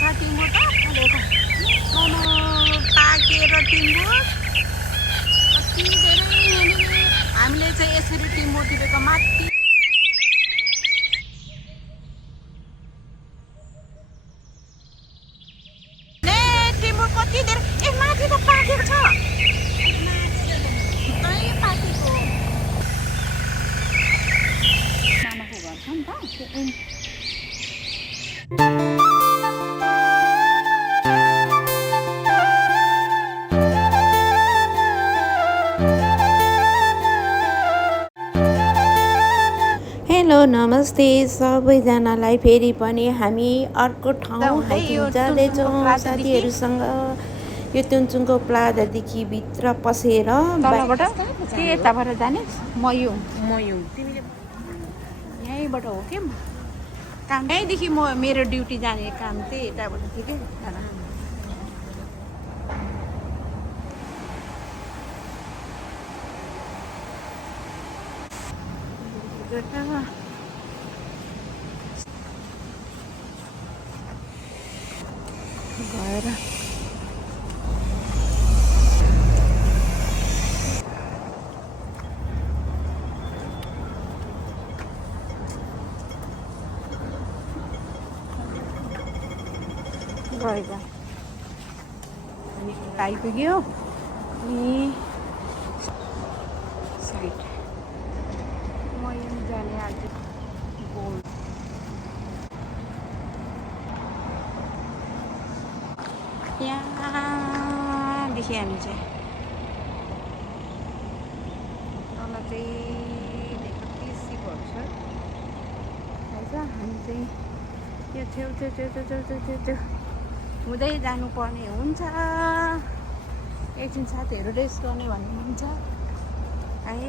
छ टिम्बुर त पाकेर टिम्बुर कति धेरै यहाँनिर हामीले चाहिँ यसरी टिम्बुर टिपेको माथि टिम्बुर कति धेरै ए माथि त पाकेको छ पाकेको मामाको घर छ नि त हेलो नमस्ते सबैजनालाई फेरि पनि हामी अर्को ठाउँ हाइकिङ जाँदैछौँ साथीहरूसँग। यो तुङचुङको प्लाजादेखि भित्र पसेर यताबाट जाने मयुङ यहीँबाट हो कि काम यहीँदेखि म मेरो ड्युटी जाने काम चाहिँ यताबाट थियो कि गएर गएर आइपुग्यो अनि साइड म यहाँ जाने आज बोल यहाँदेखि हामी चाहिँ तल चाहिँ कति सिपहरू छ रहेछ हामी चाहिँ यो छेउ हुँदै जानुपर्ने हुन्छ। एकछिन साथीहरू रेस्ट गर्ने भन्ने हुन्छ है।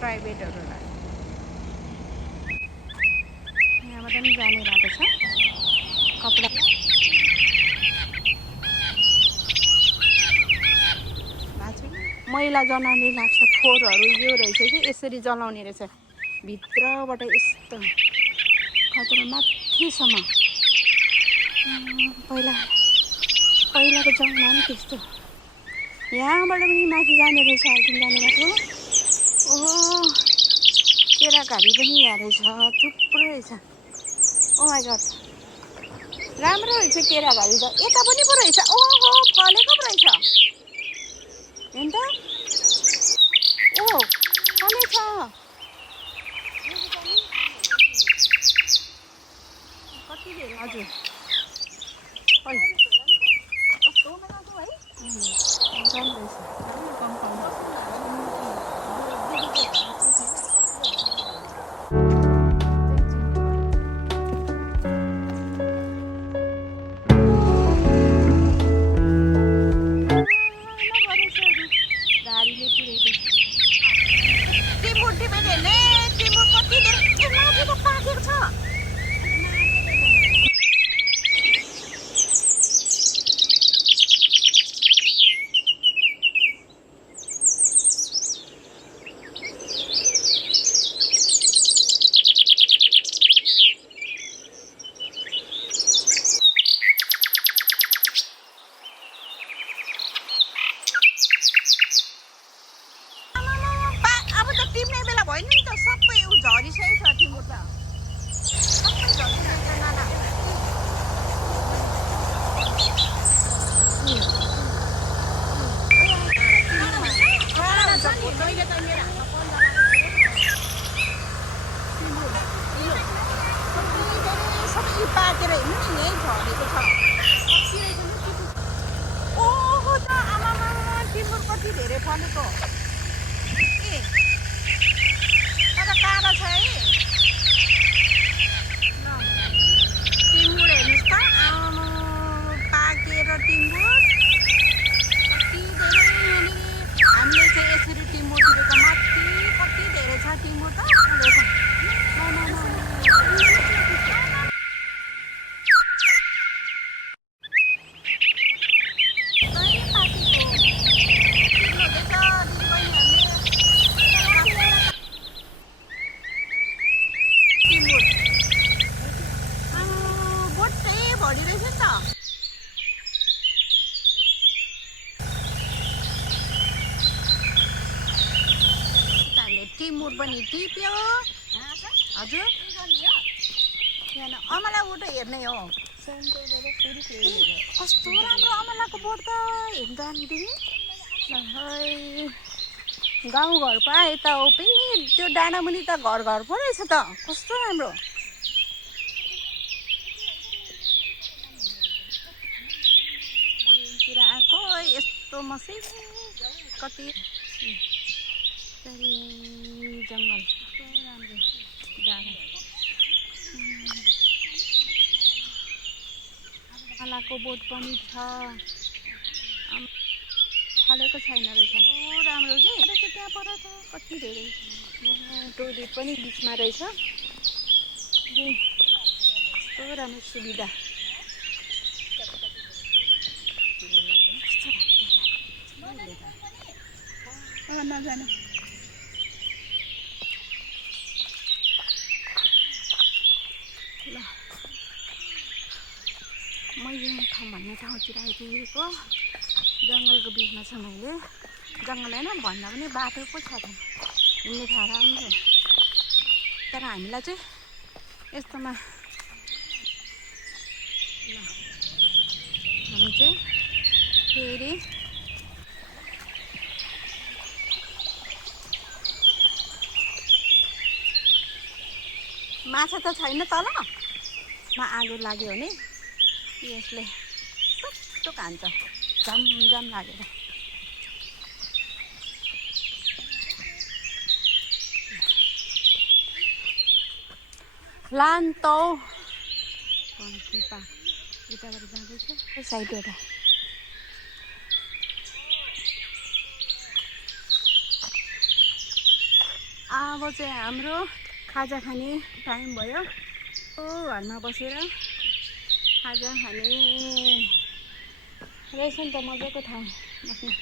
प्राइभेटहरूलाई यहाँबाट पनि जाने बाटो छ कपडा मैला जलाउने लाग्छ फोहोरहरू यो रहेछ कि यसरी जलाउने रहेछ भित्रबाट यस्तो खतरा माथिसम्म पहिलाको जमाना पनि त्यस्तो यहाँबाट पनि माथि जाने रहेछ हाइकिङ जाने बाटो। ओहो केराघारी पनि यहाँ रहेछ थुप्रो रहेछ। ओ माइ गड राम्रो रहेछ केराघारी त यता पनि पो रहेछ। ओहो फलेको पो रहेछ हेर्नु त ओ फलेछ कति धेरै हजुर राम्रो रहेछ। पाकेर हेर्नु नि यहीँ झरेको छ। ओहो त आमामा टिमुर कति धेरै फलेको ए तर काँडा छ है। टिमुर हेर्नुहोस् त आमा पाकेर टिमुर कति धेरै यहाँनिर हामीले चाहिँ यसरी टिमुर टिपेको माथि कति धेरै छ टिमुर त झट्टै भरिरहेछ नि त। टिमुर पनि टिप्यो। हजुर अमला बोट हेर्ने हो। कस्तो राम्रो अमलाको बोट त हेर्नु त हामीदेखि गाउँघरको आए त हो पनि त्यो डाँडामुनि त घर घर पो रहेछ त। कस्तो राम्रो मतिर आएको यस्तो मसै कति जङ्गल कस्तो राम्रो डाँडा अमलाको बोट पनि छ। फलेको छैन रहेछ। कस्तो राम्रो के रहेछ त्यहाँ पर त कति धेरै टोइलेट पनि बिचमा रहेछ। कस्तो राम्रो सुविधा। नजानु ल म यो ठाउँ भन्ने ठाउँतिर आइपुगेको। जङ्गलको बिचमा छ। मैले जङ्गल होइन भन्दा पनि बाटो पो छ त हिँड्ने ठाउँ राम्रो। तर हामीलाई चाहिँ यस्तोमा हामी चाहिँ फेरि माछा त छैन तल। आगो लाग्यो भने यसले टुक हान्छ झमझम लागेर। लान्तौ पङ्की पार्क यताबाट जाँदैछ साइडबाट। अब चाहिँ हाम्रो खाजा खाने टाइम भयो। घरमा बसेर खाजा खाने रहेछ नि त मजाको ठाउँ बस्ने।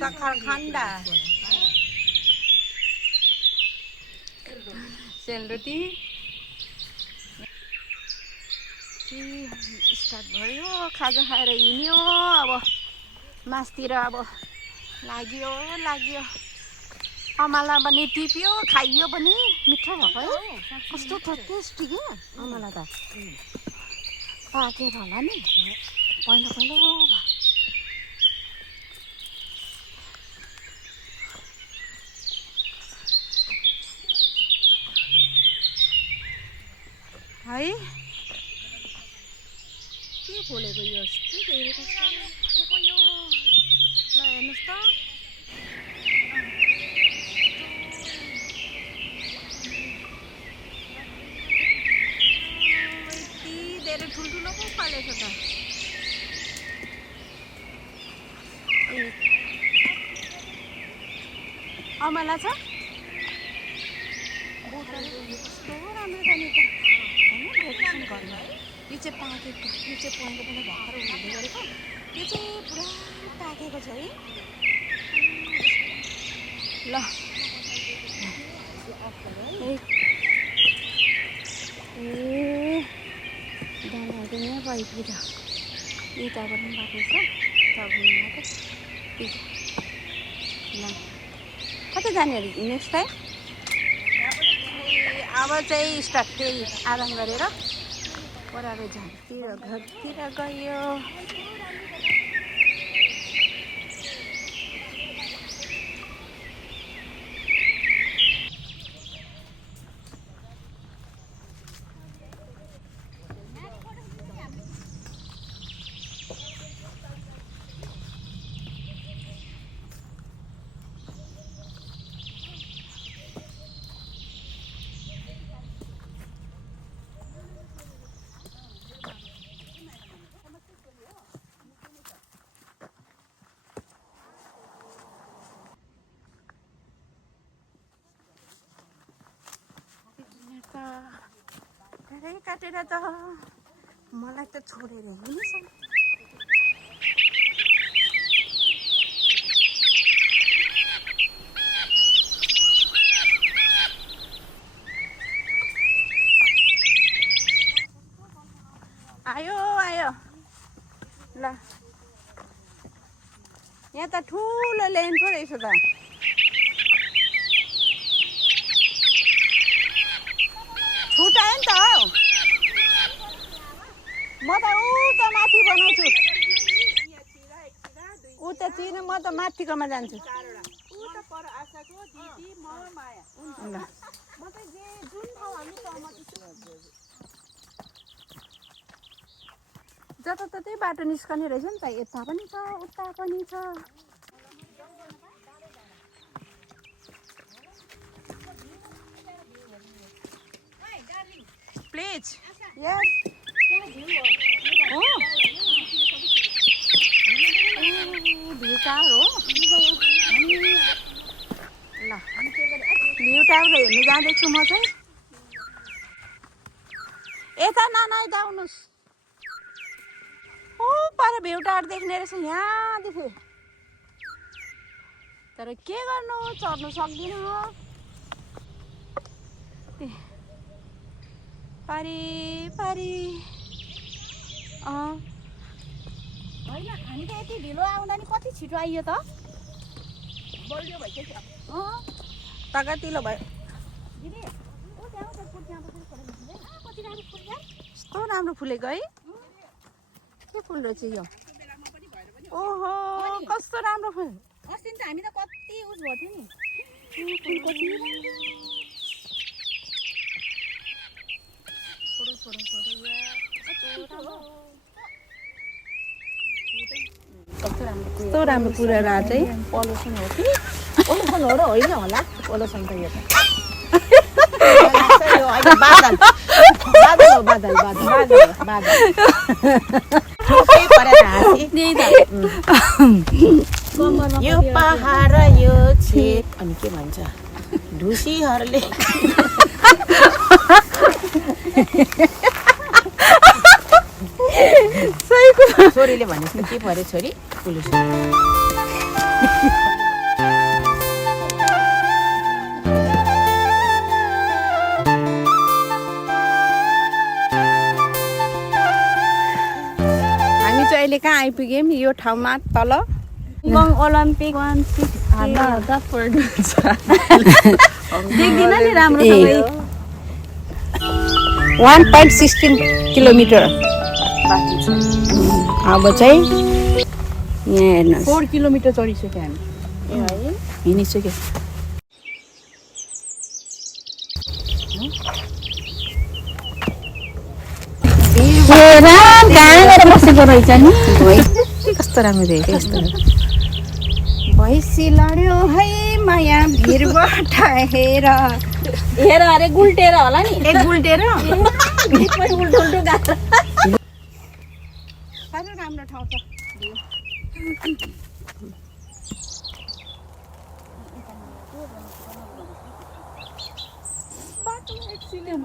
सक्खरखण्ड सेलरोटी स्टार्ट भयो। खाजा खाएर हिँड्यो। अब मासतिर अब लाग्यो। अमला पनि टिप्यो खाइयो पनि। मिठो भएको है। कस्तो टेस्टी के अमला त पाकेर होला नि पहिलो है। के फुलेको यो यस्तो धेरै कस्तो यो। ल हेर्नुहोस् त यति धेरै ठुल्ठुलो पो फलेको त। अमला छ कस्तो राम्रो छ नि त होइन। भेकेसन घरमा यो चाहिँ पाकेको। यो चाहिँ पहिलो पनि भर्खर हुँदै गरेको। त्यो चाहिँ पुरा पाकेको छ है। ल दानाहरू यहाँ भइपुग्यो। यताबाट पनि बाटो छ ल कता जाने अरे नेक्स्ट टाइम। अब चाहिँ स्टार्ट फेरि आराम गरेर ओह्रालो झारतिर घरतिर गयो। धेरै काटेर त मलाई त छोडेर हिँड्छ। आयो आयो ल यहाँ त ठुलो ल्यान्ड पो रहेछ त छुटायो नि त हौ म त उता माथि बनाउँछु उता चिनो म त माथिकोमा जान्छु जताततै बाटो निस्कने रहेछ नि त यता पनि छ उता पनि छ प्लिज यस हो भ्यू टावर हो ल भ्यू टावर हेर्नु जाँदैछु म चाहिँ यता नाना यता आउनुहोस् ओ पर भ्यू टावर देख्ने रहेछ यहाँदेखि तर के गर्नु चढ्नु सक्दिनँ पारी पारी होइन हामी त यति ढिलो आउँदा नि कति छिटो आइयो त बलियो भइसक्यो तगातिलो भयो दिदी कस्तो राम्रो फुलेको है के फुल रहेछ यो ओहो कस्तो राम्रो फुल अस्ति त हामी त कति उस भयो थियो नि फुल कति कस्तो राम्रो पुरा रात है पल्युसन हो कि पल्युसन हो र होइन होला पल्युसन त यो त बादल बादल हो बादल बादल बादल यो पहाड यो छेक अनि के भन्छ ढुसीहरूले छोरीले भनेको के पऱ्यो छोरी पुलिस हामी चाहिँ अहिले कहाँ आइपुग्यौँ यो ठाउँमा तल ओलम्पिक 1.16 किलोमिटर बाँकी छ अब चाहिँ यहाँ हेर्नुहोस् 4 किलोमिटर चढिसक्यो हामी हिँडिसक्यो कहाँ गएर बसेको रहेछ नि कस्तो राम्रो देखेको यस्तो भैँसी लड्यो है माया भिरबाट हेर हेर अरे गुल्टेर होला नि एक गुल्टेर उल्टो गाह्रो साह्रो राम्रो ठाउँ छ बाटो एक्सिडेन्ट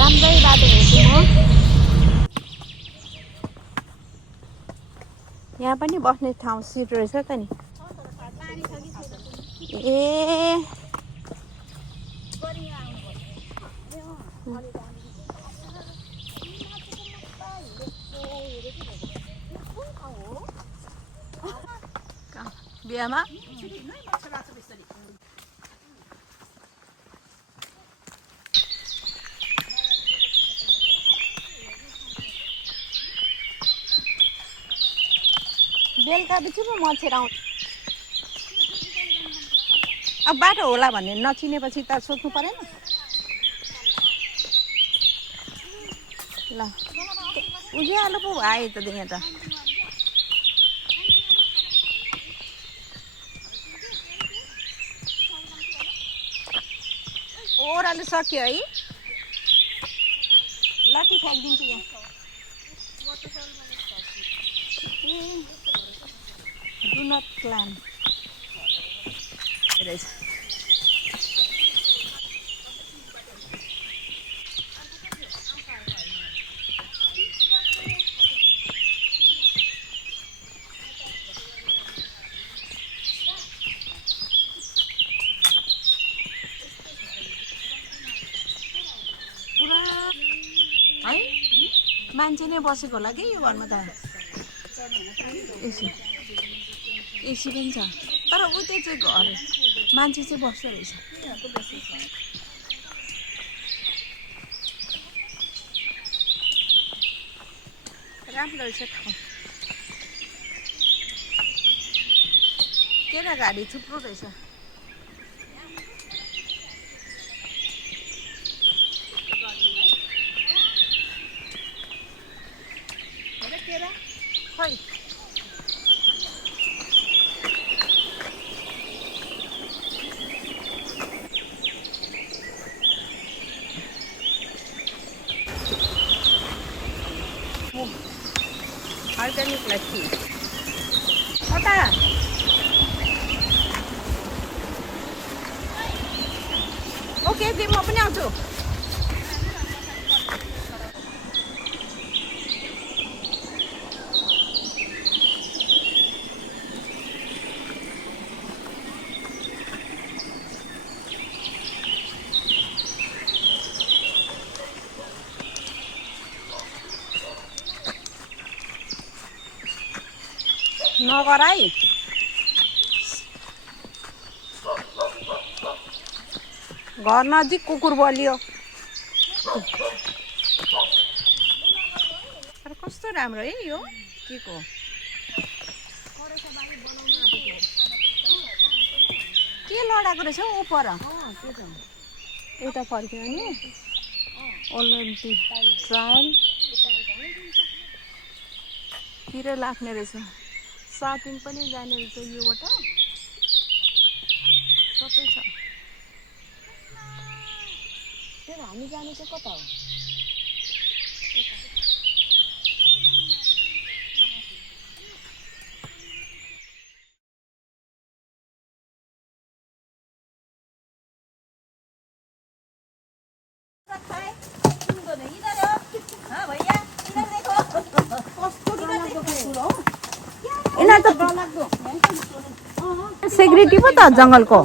राम्रै बाटो हेर्छु म यहाँ पनि बस्ने ठाउँ सिट रहेछ त नि ए बिहामा बेलुका पछि पो मच्छर आउँछ अब बाटो होला भने नचिनेपछि त सोध्नु परेन ल उज्यालो पो आयो त यहाँ त ओह्रालो सक्यो है लाठी फ्याँकिदिन्छु यहाँ walnut clam रहेछ। है मान्छे नै बसेको होला कि यो घरमा त एसी एसी पनि छ तर उ त्यो चाहिँ घर मान्छे चाहिँ बस्दो रहेछ। राम्रो रहेछ ठाउँ। केरा गाडी थुप्रो रहेछ। खै अर्ग्यानिक लस्सी कता ओके दे म पनि आउँछु। नगर है घर नजिक कुकुर बलियो। तर कस्तो राम्रो है यो के को के लडाएको रहेछ हौ पर यता फर्क्यो भने ओलम्पिक ट्रायलतिर लाग्ने रहेछ। 7 दिन पनि जाने रहेछ योबाट सबै छ। हामी जाने चाहिँ कता हो? सेक्रेटरी पो त जङ्गलको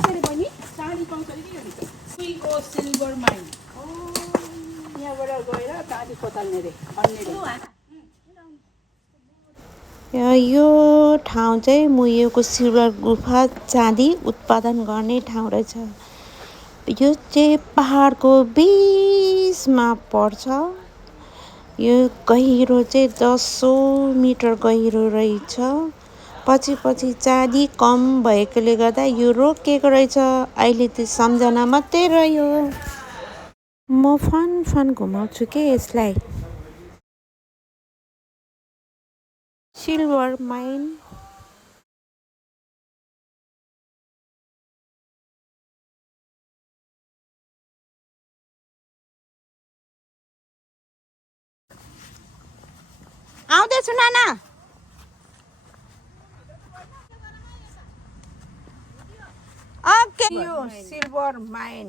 सिल्भर माइन यहाँबाट गएर चाँदी खोताल्ने रे अन्य यो ठाउँ चाहिँ मुयोको सिल्भर गुफा चाँदी उत्पादन गर्ने ठाउँ रहेछ। यो चाहिँ पहाडको बिचमा पर्छ। यो गहिरो चाहिँ 10 मिटर गहिरो रहेछ। पछि चाँदी कम भएकोले गर्दा यो रोकिएको रहेछ। अहिले त्यो सम्झना मात्रै रह्यो। म फन घुमाउँछु के यसलाई। सिल्भर माइन आउँदैछु नाना। ओके यो सिल्भर माइन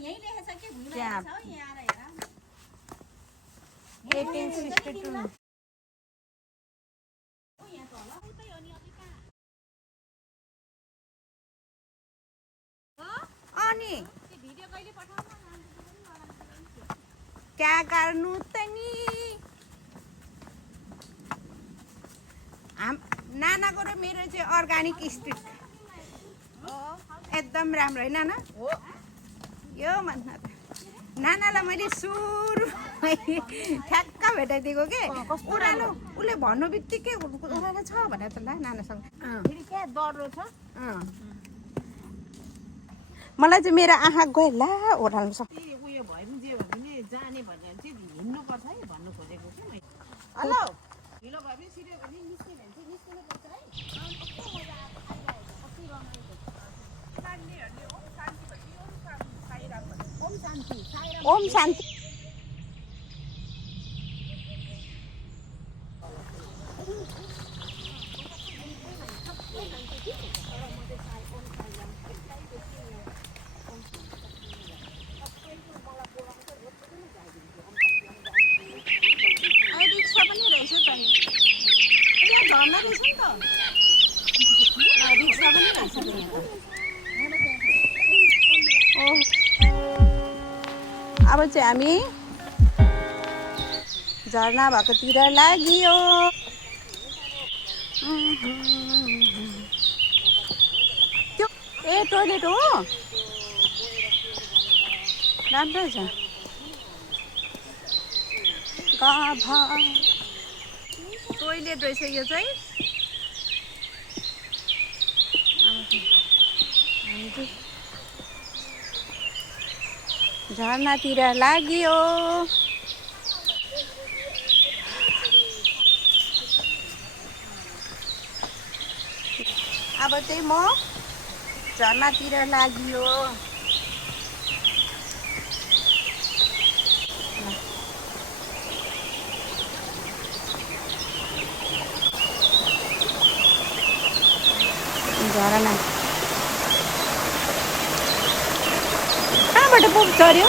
यही लेखेछ के भुलिरहेछ हो यहाँ हेर 1862 अनि भिडियो कहिले पठाउनु क्या गर्नु त नि नानाको र मेरो चाहिँ अर्गानिक स्ट्रिट एकदम राम्रो है नाना हो यो भन्नु त नानालाई मैले सुरु ठ्याक्क भेटाइदिएको के ओह्रालो उसले भन्नु बित्तिकै ओह्रालो छ भनेर त ल नानासँग फेरि क्या डर छ मलाई चाहिँ मेरो आँखा गयो ला ओह्रालो छ उयो भयो भने जे भने जाने भनेर चाहिँ हिँड्नुपर्छ है भन्नु खोजेको कि हेलो ढिलो भयो भने सिधै भने निस्कियो भने चाहिँ निस्किनु पर्छ है कस्तो मजा आइरहेको ओम शान्ति ओम शान्ति झर्ना रहेछ नि त रिक्सा पनि रहेछ त्यहाँ अब चाहिँ हामी झर्ना भएकोतिर लागियो ए टोइलेट हो राम्रो छ गाभा टोइलेट रहेछ यो चाहिँ झर्नातिर लाग्यो अब चाहिँ म झर्नातिर लाग्यो झरना कहाँबाट पुग्छ अरे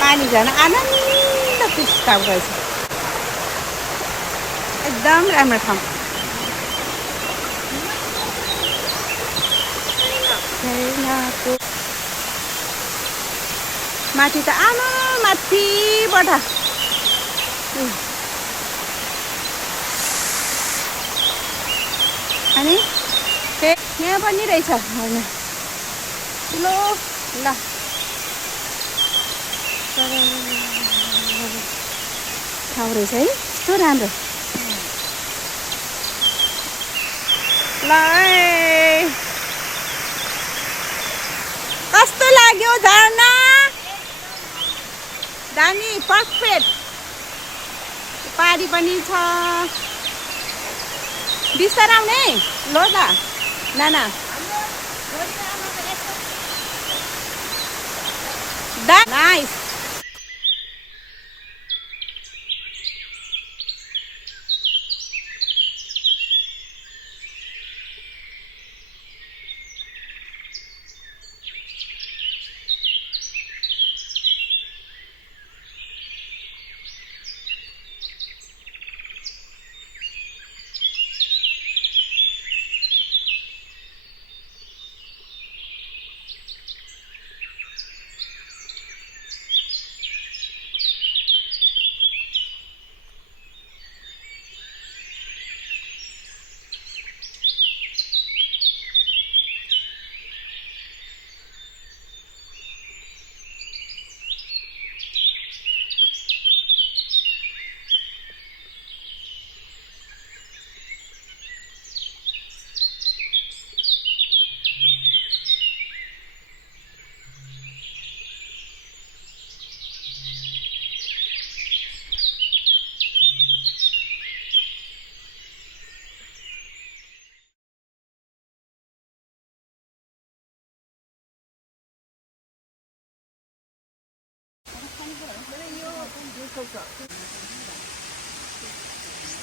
पानी झर्न आनन्द ठाउँ रहेछ एकदम राम्रो ठाउँ माथि त आमा माथिबाट अनि यहाँ पनि रहेछ ठुलो ल ठाउँ रहेछ है कस्तो राम्रो ल कस्तो लाग्यो झर्ना दामी पर्फेक्ट पारी पनि छ बिस्तारै आउने ल ल नाना नाइस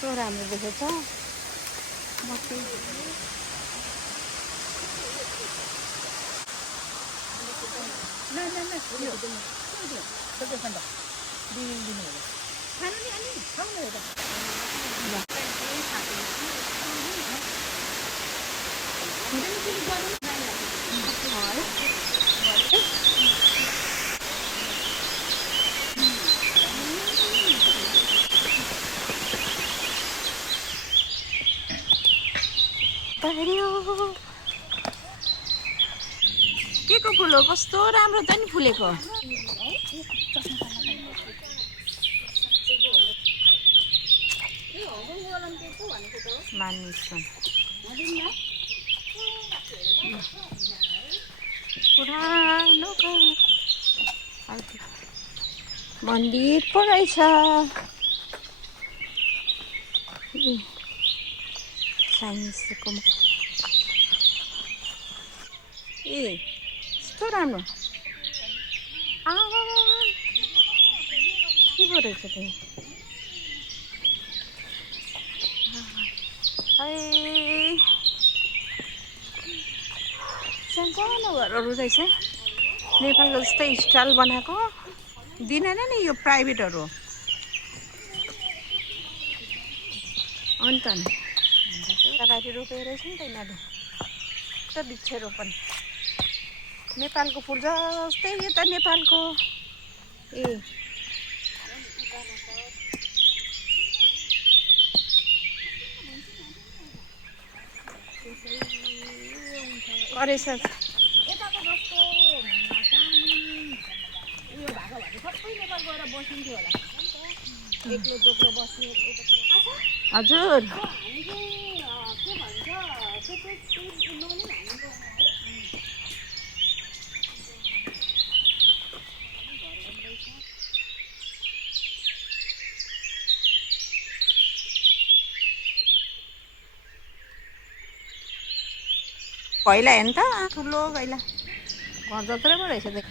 कस्तो राम्रो देखेछ के को फुल हो कस्तो राम्रो त नि फुलेको मानिसन पुरानो मन्दिर पो रहेछ चाइनिजको ए यस्तो राम्रो के पो रहेछ त्यहाँ सानो घरहरू रहेछ नेपालको जस्तै स्टाइल बनाएको दिँदैन नि यो प्राइभेटहरू नि त नि तरकारी रोपेर रहेछ नि त यिनीहरू त वृक्षरोपण नेपालको फुल जस्तै यो त नेपालको ए करेसर यताको जस्तो पानी उयो भएको भए सबै नेपाल गएर बसिन्थ्यो होला एक्लो दोक्लो बस्ने हजुर हामी चाहिँ के भन्छ ननै हाल्नु घैला हेर्नु त ठुलो घैला घर जत्रै पो रहेछ देख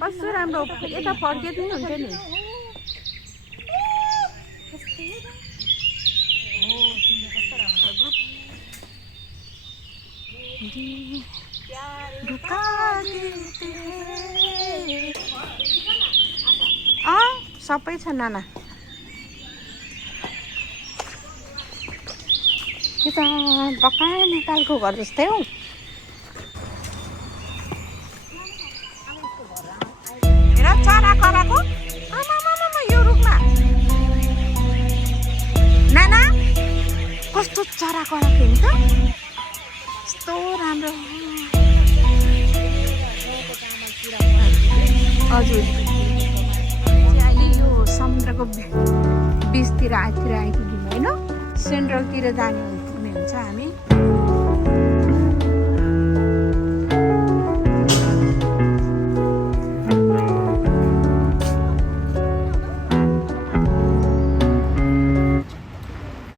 कस्तो राम्रो यता फर्किँदै हुन्छ नि सबै छ नाना यो त पक्का नेपालको घर जस्तै हौ हेर चरा कराको आमा यो रुखमा नाना कस्तो चरा कराको हेर्नु त कस्तो राम्रो हजुर अहिले यो समुद्रको बिचतिर आइपुग्यौँ होइन सेन्ट्रलतिर जाने हुने हुन्छ हामी